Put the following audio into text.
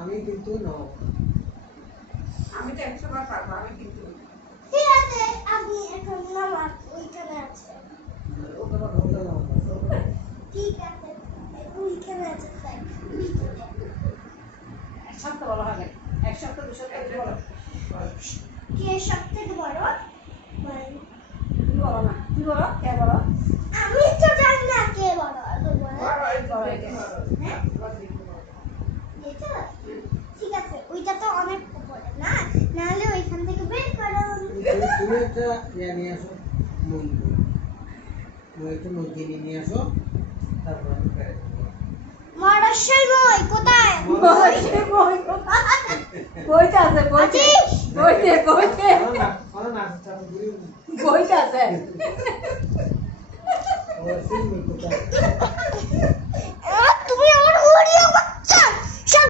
আমি কিন্তু নও। আমি তো 100 বার পারবো, আমি কিন্তু ঠিক আছে আপনি এখন নামাজ ওইখানে আছে। ওটা বলতে না। ঠিক আছে ওইখানে আছে স্যার। এক সপ্তাহ বলা হবে, এক সপ্তাহ 2 সপ্তাহ বলো। কে সবথেকে বড়? তুই বলো না, তুই বলো, কে বলো? আমি তো জানি না কে বড় আগে বলো। হ্যাঁ? এটা ঠিক আছে ওইটা তো অনেক উপরে না, নাহলে ওইখান থেকে বের করো। তুমি একটা নিয়ে আসো, মই একটা মই কিনে নিয়ে আসো, তারপর আমি পেরে দেবো। মরসই মই কোথায়? বইটা আছে, বইতে বইতে না বইটা আছে। ও সেই মই কোথায়?